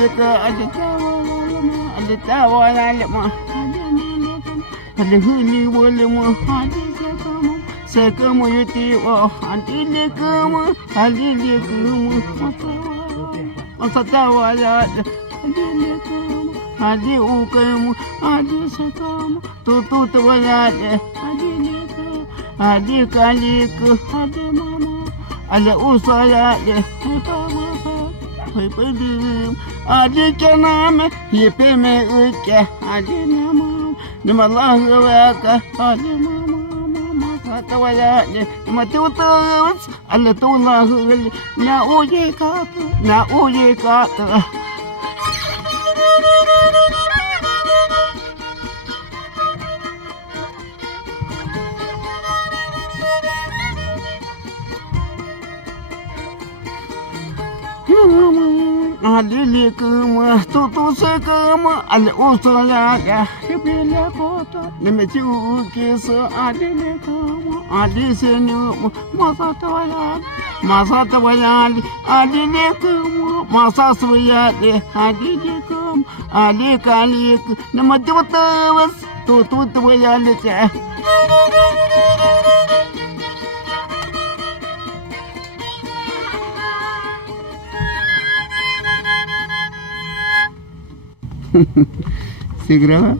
adilika aditawa lalima adihuli walima sekamu yutiwa adilikamu masatawa lada adilikamu adi ukamu adi sekamu tutuwa lada adilikamu adi kaliku adi mama ala usayade Hıpıdım Adi kename Yepeme ıkke Adi namam Nimallahu vaka Adi mama Katavayade Nimatutavs Alla tuğlahu Na uye katı Na uye katı Adilikamu tutusakamu al-usayaka Hibila kota Nimechukisa adilikamu Adisenumu Masatawayali Adilikamu Masaswayali Adilikamu Alikalik Nimatutawas Tututawayali ¿Se graba?